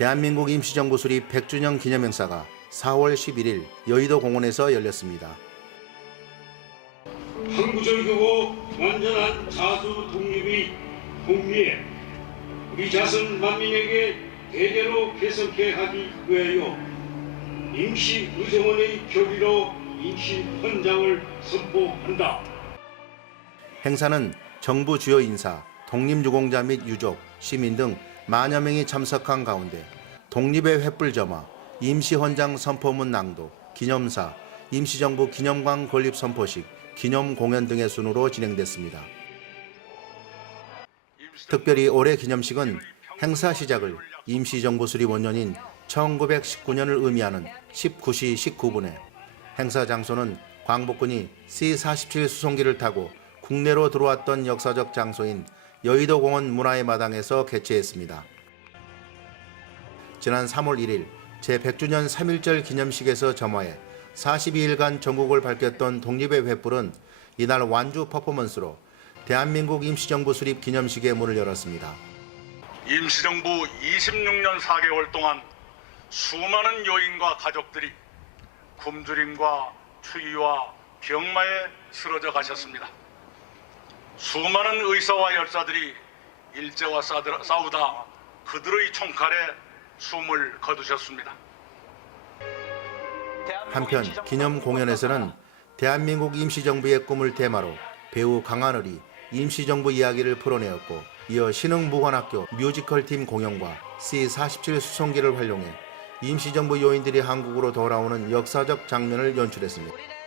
대한민국 임시정부 수립 100주년 기념행사가 4월 11일 여의도 공원에서 열렸습니다. 항구적이고 완전한 자주 독립의 복리에 우리 자손 만민에게 대대로 계속해 하기 위하여 임시 의정원의 결의로 임시 헌장을 선포한다. 행사는 정부 주요 인사, 독립유공자 및 유족, 시민 등 만여 명이 참석한 가운데 독립의 횃불 점화, 임시헌장 선포문 낭독, 기념사, 임시정부 기념관 건립 선포식, 기념 공연 등의 순으로 진행됐습니다. 특별히 올해 기념식은 행사 시작을 임시정부 수립 원년인 1919년을 의미하는 19시 19분에 행사 장소는 광복군이 C-47 수송기를 타고 국내로 들어왔던 역사적 장소인 여의도 공원 문화의 마당에서 개최했습니다. 지난 3월 1일 제100주년 3.1절 기념식에서 점화해 42일간 전국을 밝혔던 독립의 횃불은 이날 완주 퍼포먼스로 대한민국 임시정부 수립 기념식의 문을 열었습니다. 임시정부 26년 4개월 동안 수많은 요인과 가족들이 굶주림과 추위와 병마에 쓰러져 가셨습니다. 수많은 의사와 열사들이 일제와 싸우다 그들의 총칼에 숨을 거두셨습니다. 한편 기념 공연에서는 대한민국 임시정부의 꿈을 테마로 배우 강하늘이 임시정부 이야기를 풀어내었고 이어 신흥무관학교 뮤지컬 팀 공연과 C-47 수송기를 활용해 임시정부 요인들이 한국으로 돌아오는 역사적 장면을 연출했습니다.